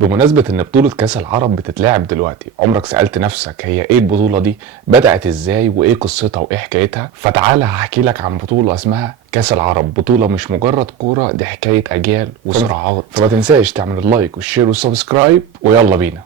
بمناسبة ان بطولة كاس العرب بتتلعب دلوقتي، عمرك سألت نفسك هي ايه البطولة دي؟ بدأت ازاي وايه قصتها وايه حكايتها؟ فتعالى هحكي لك عن بطولة اسمها كاس العرب. بطولة مش مجرد كورة، دي حكاية اجيال وصراعات. فما تنساش تعمل اللايك والشير والسبسكرايب، ويلا بينا.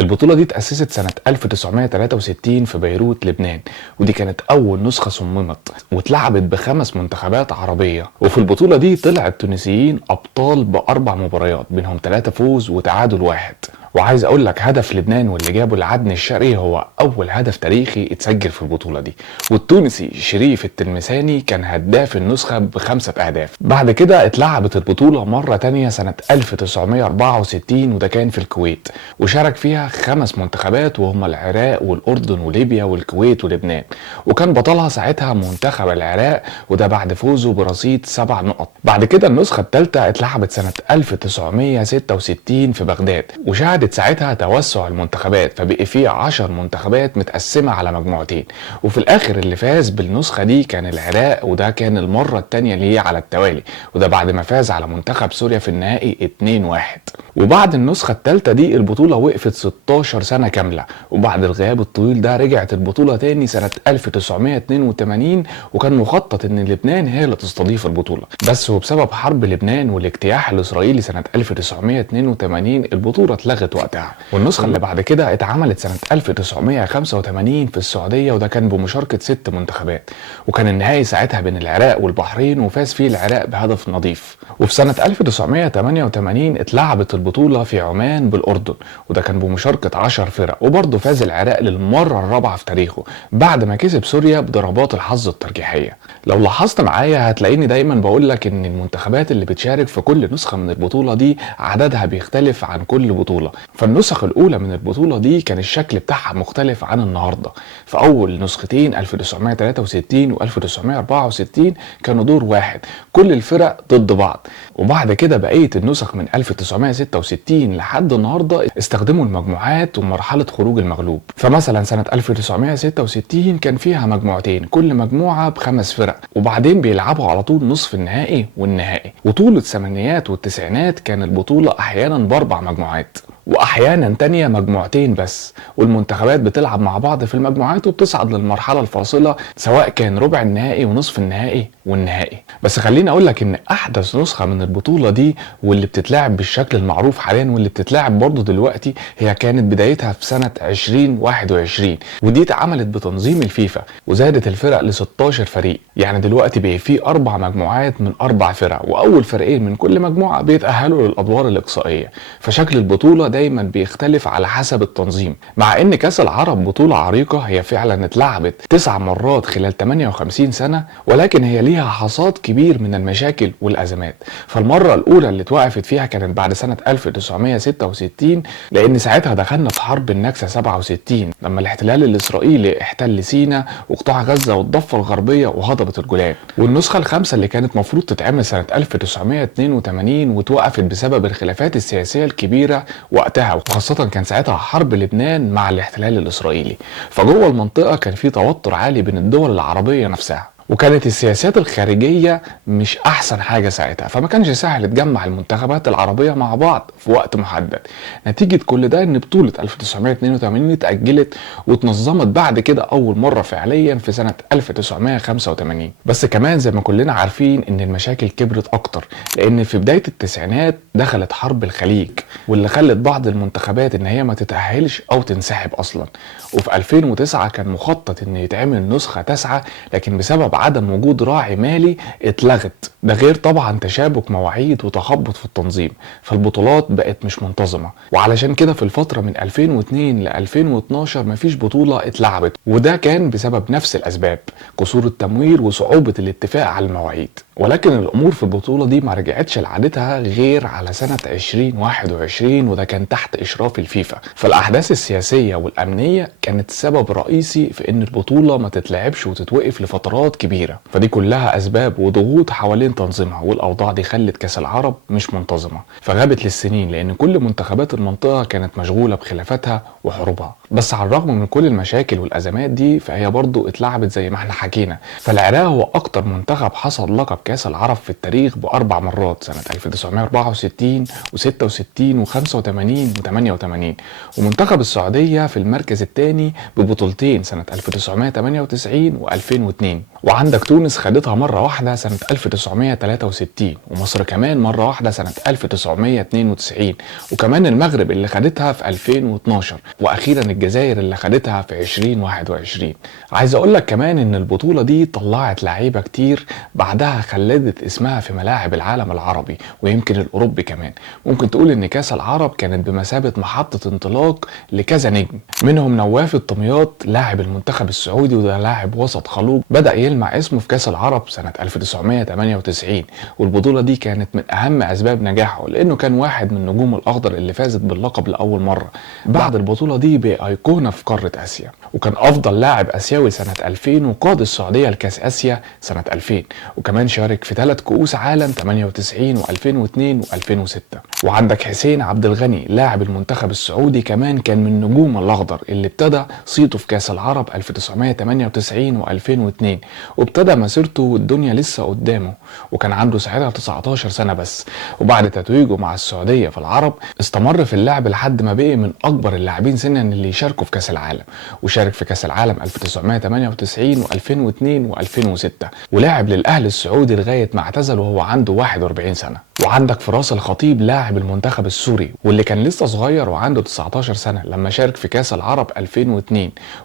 البطولة دي اتأسست سنة 1963 في بيروت لبنان، ودي كانت أول نسخة صممت واتلعبت بخمس منتخبات عربية. وفي البطولة دي طلع التونسيين أبطال بأربع مباريات، بينهم 3 فوز وتعادل واحد. وعايز اقول لك هدف لبنان واللي جابه العدن الشرقي هو اول هدف تاريخي اتسجل في البطوله دي، والتونسي شريف التلمساني كان هداف النسخه ب5 اهداف. بعد كده اتلعبت البطوله مره تانية سنه 1964، وده كان في الكويت، وشارك فيها 5 منتخبات وهم العراق والاردن وليبيا والكويت ولبنان، وكان بطلها ساعتها منتخب العراق، وده بعد فوزه برصيد 7 نقط. بعد كده النسخه الثالثه اتلعبت سنه 1966 في بغداد، وشهدت ساعتها توسع المنتخبات، فبقي فيه 10 منتخبات متقسمة على مجموعتين. وفي الاخر اللي فاز بالنسخة دي كان العراق، وده كان المرة التانية ليه على التوالي، وده بعد ما فاز على منتخب سوريا في النهائي 2-1. وبعد النسخة الثالثة دي البطولة وقفت 16 سنة كاملة، وبعد الغياب الطويل ده رجعت البطولة تاني سنة 1982، وكان مخطط ان لبنان هي اللي تستضيف البطولة، بس وبسبب حرب لبنان والاجتياح الاسرائيلي سنة 1982 البطولة اتلغت وقتها. والنسخة اللي بعد كده اتعملت سنة 1985 في السعودية، وده كان بمشاركة 6 منتخبات، وكان النهائي ساعتها بين العراق والبحرين، وفاز فيه العراق بهدف نظيف. وفي سنة 1988 اتلعبت البطولة في عمان بالأردن، وده كان بمشاركة 10 فرق، وبرضه فاز العراق للمرة الرابعة في تاريخه بعد ما كسب سوريا بضربات الحظ الترجيحية. لو لاحظت معايا هتلاقيني دايما بقولك ان المنتخبات اللي بتشارك في كل نسخة من البطولة دي عددها بيختلف عن كل بطولة. فالنسخ الأولى من البطولة دي كان الشكل بتاعها مختلف عن النهاردة. في أول نسختين 1963 و 1964 كانوا دور واحد، كل الفرق ضد بعض. وبعد كده بقية النسخ من 1966 لحد النهاردة استخدموا المجموعات ومرحلة خروج المغلوب. فمثلا سنة 1966 كان فيها مجموعتين، كل مجموعة ب5 فرق، وبعدين بيلعبوا على طول نصف النهائي والنهائي. وطول الثمانينات والتسعينات كان البطولة أحيانا ب4 مجموعات، واحيانا تانية مجموعتين بس، والمنتخبات بتلعب مع بعض في المجموعات وبتصعد للمرحلة الفاصلة، سواء كان ربع النهائي ونصف النهائي والنهائي. بس خليني اقول لك ان احدث نسخة من البطولة دي واللي بتتلعب بالشكل المعروف حاليا واللي بتتلعب برضه دلوقتي هي كانت بدايتها في سنة 2021، ودي اتعملت بتنظيم الفيفا وزادت الفرق ل 16 فريق. يعني دلوقتي بقى في 4 مجموعات من 4 فرق، واول فريقين من كل مجموعة بيتأهلوا للادوار الاقصائية. فشكل البطولة دايما بيختلف على حسب التنظيم، مع ان كاس العرب بطولة عريقة هي فعلا اتلعبت 9 مرات خلال 58 سنة، ولكن هي ليها حصاد كبير من المشاكل والازمات. فالمرة الاولى اللي اتوقفت فيها كانت بعد سنة 1966، لان ساعتها دخلنا في حرب النكسة 67 لما الاحتلال الاسرائيلي احتل سيناء وقطاع غزة والضفة الغربية وهضبة الجولان. والنسخة الخامسة اللي كانت مفروض تتعمل سنة 1982 واتوقفت بسبب الخلافات السياسية الكبيرة وقتها، وخاصة كان ساعتها حرب لبنان مع الاحتلال الإسرائيلي. فجوه المنطقة كان في توتر عالي بين الدول العربية نفسها، وكانت السياسات الخارجية مش أحسن حاجة ساعتها، فما كانش سهل تجمع المنتخبات العربية مع بعض في وقت محدد. نتيجة كل ده إن بطولة 1982 اتأجلت واتنظمت بعد كده أول مرة فعليا في سنة 1985. بس كمان زي ما كلنا عارفين إن المشاكل كبرت أكتر، لأن في بداية التسعينات دخلت حرب الخليج واللي خلت بعض المنتخبات إن هي ما تتأهلش أو تنسحب أصلا. وفي 2009 كان مخطط إن يتعمل نسخة 9، لكن بسبب عدم وجود راعي مالي اتلغت. ده غير طبعا تشابك مواعيد وتخبط في التنظيم، فالبطولات بقت مش منتظمة. وعلشان كده في الفترة من 2002 ل 2012 مفيش بطولة اتلعبت، وده كان بسبب نفس الأسباب، قصور التمويل وصعوبة الاتفاق على المواعيد. ولكن الأمور في البطولة دي ما رجعتش لعادتها غير على سنة 2021، وده كان تحت إشراف الفيفا. فالأحداث السياسية والأمنية كانت سبب رئيسي في إن البطولة ما تتلعبش وتتوقف لفترات كبيرة، فدي كلها أسباب وضغوط حوالين تنظيمها، والأوضاع دي خلت كأس العرب مش منتظمة، فغابت للسنين لأن كل منتخبات المنطقة كانت مشغولة بخلافاتها وحروبها. بس على الرغم من كل المشاكل والأزمات دي فهي برضو اتلعبت زي ما احنا حكينا. فالعراق هو أكتر منتخب حصد لقب كأس العرب في التاريخ ب4 مرات، سنة 1964 و66 و85 و88، ومنتخب السعودية في المركز الثاني ببطولتين سنة 1998 و2002. وعندك تونس خدتها مرة واحدة سنة 1963، ومصر كمان مرة واحدة سنة 1992، وكمان المغرب اللي خدتها في 2012، واخيرا الجزائر اللي خدتها في 2021. عايز اقول لك كمان ان البطولة دي طلعت لعيبة كتير بعدها خلدت اسمها في ملاعب العالم العربي ويمكن الاوروبي كمان. ممكن تقول ان كاس العرب كانت بمثابة محطة انطلاق لكذا نجم، منهم نواف الطمياط لاعب المنتخب السعودي، وده لاعب وسط خلوق بدأ يلمع اسمه في كاس العرب سنة 1998، والبطولة دي كانت من اهم اسباب نجاحه لانه كان واحد من النجوم الاخضر اللي فازت باللقب لاول مرة. بعد البطولة دي بأيقونة في قارة آسيا، وكان أفضل لاعب آسيوي سنة 2000 وقاد السعودية لكأس آسيا سنة 2000، وكمان شارك في 3 كؤوس عالم 98 و2002 و2006. وعندك حسين عبد الغني لاعب المنتخب السعودي كمان كان من نجوم الأخضر اللي ابتدى صيته في كأس العرب 1998 و2002، وابتدى مسيرته والدنيا لسه قدامه، وكان عنده ساعتها 19 سنة بس. وبعد تتويجه مع السعودية في العرب استمر في اللعب لحد ما بقي من أكبر اللاعبين سنا اللي يشاركوا في كأس العالم، وشارك في كأس العالم 1998 و2002 و2006، ولعب للأهلي السعودي لغاية ما اعتزل وهو عنده 41 سنة. وعندك فراس الخطيب لاعب المنتخب السوري واللي كان لسه صغير وعنده 19 سنة لما شارك في كأس العرب 2002،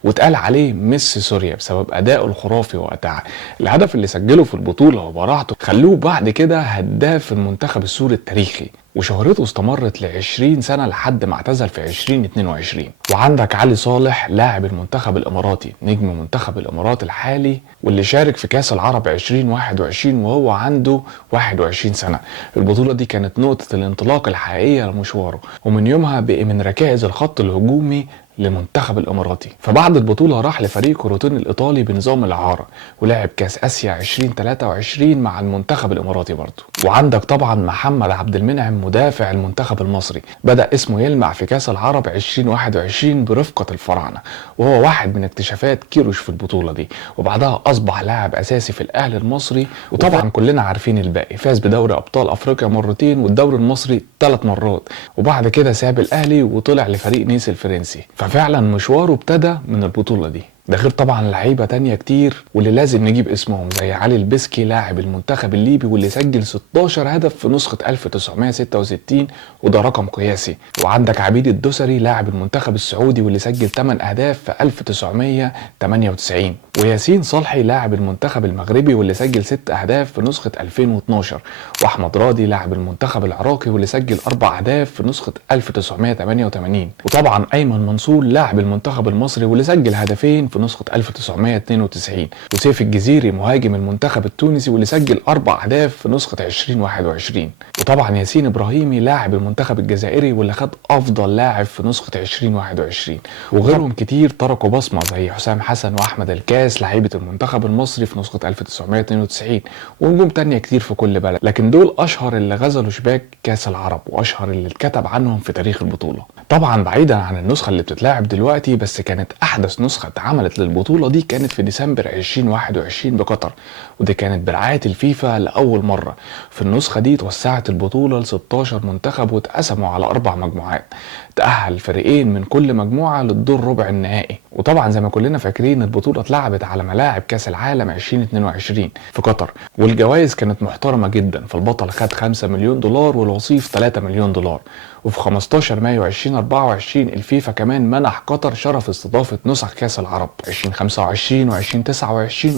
واتقال عليه ميسي سوريا بسبب أدائه الخرافي وقتها. الهدف اللي سجله في البطولة وبراعته خلوه بعد كده هداف المنتخب السوري التاريخي، وشهرته استمرت ل20 سنة لحد ما اعتزل في 2022. وعندك علي صالح لاعب المنتخب الاماراتي نجم منتخب الامارات الحالي واللي شارك في كاس العرب 2021 وهو عنده 21 سنة. البطولة دي كانت نقطة الانطلاق الحقيقية لمشواره، ومن يومها بقي من ركائز الخط الهجومي للمنتخب الاماراتي. فبعد البطولة راح لفريق كروتون الايطالي بنظام الاعارة، ولعب كاس اسيا 2023 مع المنتخب الاماراتي برضه. وعندك طبعا محمد عبد المنعم مدافع المنتخب المصري بدأ اسمه يلمع في كاس العرب 2021 برفقة الفراعنة، وهو واحد من اكتشافات كيروش في البطولة دي، وبعدها اصبح لاعب اساسي في الاهلي المصري. وطبعا كلنا عارفين الباقي، فاز بدوري ابطال افريقيا مرتين والدوري المصري 3 مرات، وبعد كده ساب الاهلي وطلع لفريق نيس الفرنسي. ففعلا مشواره ابتدى من البطولة دي. ده غير طبعا لعيبه تانية كتير واللي لازم نجيب اسمهم زي علي البسكي لاعب المنتخب الليبي واللي سجل 16 هدف في نسخة 1966 وده رقم قياسي. وعندك عبيد الدوسري لاعب المنتخب السعودي واللي سجل 8 اهداف في 1998. وياسين صالحي لاعب المنتخب المغربي واللي سجل 6 اهداف في نسخة 2012. واحمد راضي لاعب المنتخب العراقي واللي سجل 4 اهداف في نسخة 1988. وطبعا ايمن منصور لاعب المنتخب المصري واللي سجل هدفين في نسخة 1992. وسيف الجزيري مهاجم المنتخب التونسي واللي سجل 4 اهداف في نسخة 2021. وطبعا ياسين ابراهيمي لاعب المنتخب الجزائري واللي خد افضل لاعب في نسخة 2021. وغيرهم كتير تركوا بصمة زي حسام حسن واحمد الكاس لاعيبة المنتخب المصري في نسخة 1992، ونجوم تانية كتير في كل بلد، لكن دول اشهر اللي غزلوا شباك كاس العرب واشهر اللي اتكتب عنهم في تاريخ البطولة. طبعا بعيدا عن النسخة اللي بتتلعب دلوقتي، بس كانت احدث نسخة اتعملت للبطولة دي كانت في ديسمبر 2021 بقطر، ودي كانت برعاية الفيفا لأول مرة. في النسخة دي توسعت البطولة ل 16 منتخب واتقسموا على 4 مجموعات، تأهل فريقين من كل مجموعة للدور ربع النهائي. وطبعا زي ما كلنا فاكرين البطولة اتلعبت على ملاعب كاس العالم 2022 في قطر، والجوائز كانت محترمة جدا. فالبطل خد 5 مليون دولار والوصيف 3 مليون دولار. وفي 15 مايو 2024 الفيفا كمان منح قطر شرف استضافة نسخ كاس العرب 2025 و2029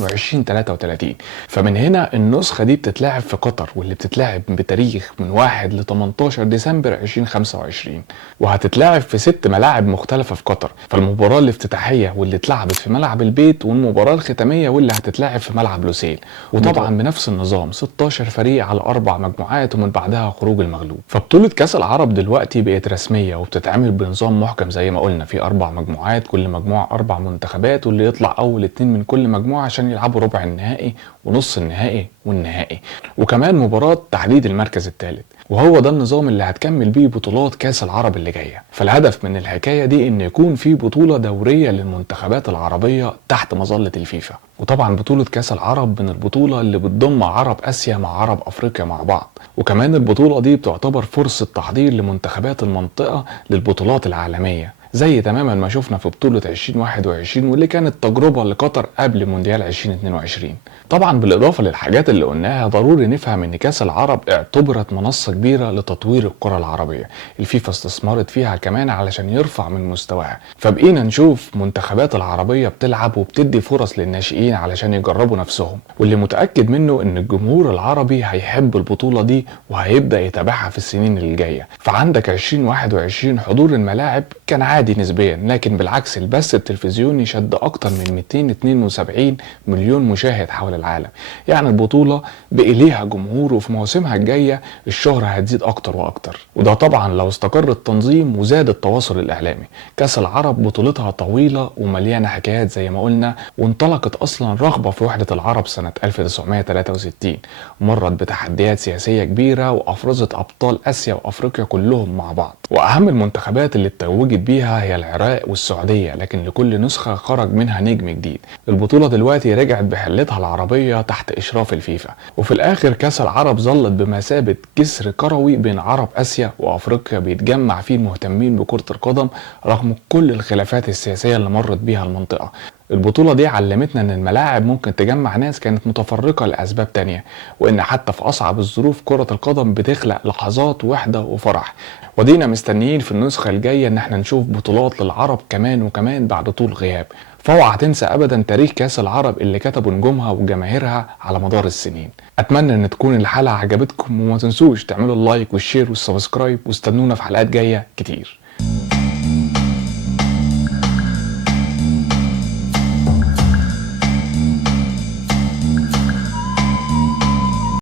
و2033. فمن هنا النسخة دي بتتلعب في قطر، واللي بتتلعب بتاريخ من 1 ل 18 ديسمبر 2025، وهتتلعب في 6 ملاعب مختلفة في قطر. فالمباراة الافتتاحية واللي اتلعبت في ملعب البيت، والمباراة الختامية واللي هتتلعب في ملعب لوسيل. وطبعا بنفس النظام 16 فريق على 4 مجموعات ومن بعدها خروج المغلوب. فبطولة كاس العرب دلوقتي دلوقتي بقت رسمية وبتتعمل بنظام محكم زي ما قلنا، في 4 مجموعات، كل مجموعة 4 منتخبات، واللي يطلع أول 2 من كل مجموعة عشان يلعبوا ربع النهائي ونص النهائي والنهائي، وكمان مباراة تحديد المركز الثالث. وهو ده النظام اللي هتكمل بيه بطولات كاس العرب اللي جايه. فالهدف من الحكايه دي ان يكون في بطوله دوريه للمنتخبات العربيه تحت مظله الفيفا. وطبعا بطوله كاس العرب من البطوله اللي بتضم عرب اسيا مع عرب افريقيا مع بعض، وكمان البطوله دي بتعتبر فرصه تحضير لمنتخبات المنطقه للبطولات العالميه، زي تماما ما شفنا في بطولة 2021 واللي كانت تجربة لقطر قبل مونديال 2022. طبعا بالإضافة للحاجات اللي قلناها، ضروري نفهم ان كاس العرب اعتبرت منصة كبيرة لتطوير الكرة العربية. الفيفا استثمرت فيها كمان علشان يرفع من مستواها، فبقينا نشوف منتخبات العربية بتلعب وبتدي فرص للناشئين علشان يجربوا نفسهم، واللي متأكد منه ان الجمهور العربي هيحب البطولة دي وهيبدأ يتابعها في السنين اللي جاية. فعندك 2021 حضور الملاعب كان عادي نسبيا، لكن بالعكس البث التلفزيوني شد اكتر من 272 مليون مشاهد حول العالم. يعني البطولة بقي ليها جمهور، وفي مواسمها الجاية الشهرة هتزيد اكتر واكتر، وده طبعا لو استقر التنظيم وزاد التواصل الاعلامي. كاس العرب بطولتها طويلة ومليانة حكايات زي ما قلنا، وانطلقت اصلا رغبة في وحدة العرب سنة 1963، مرت بتحديات سياسية كبيرة وافرزت ابطال اسيا وافريقيا كلهم مع بعض. واهم المنتخبات اللي اتوجت بيها هي العراق والسعودية، لكن لكل نسخة خرج منها نجم جديد. البطولة دلوقتي رجعت بحلتها العربية تحت إشراف الفيفا، وفي الآخر كاس العرب ظلت بمثابة جسر كروي بين عرب آسيا وأفريقيا بيتجمع فيه المهتمين بكرة القدم رغم كل الخلافات السياسية اللي مرت بيها المنطقة. البطولة دي علمتنا ان الملاعب ممكن تجمع ناس كانت متفرقة لأسباب تانية، وان حتى في أصعب الظروف كرة القدم بتخلق لحظات وحدة وفرح. ودينا مستنيين في النسخة الجاية ان احنا نشوف بطولات للعرب كمان وكمان بعد طول غياب. فاوعى تنسى ابدا تاريخ كاس العرب اللي كتبوا نجومها وجماهيرها على مدار السنين. اتمنى ان تكون الحلقة عجبتكم، وما تنسوش تعملوا اللايك والشير والسبسكرايب، واستنونا في حلقات جاية كتير.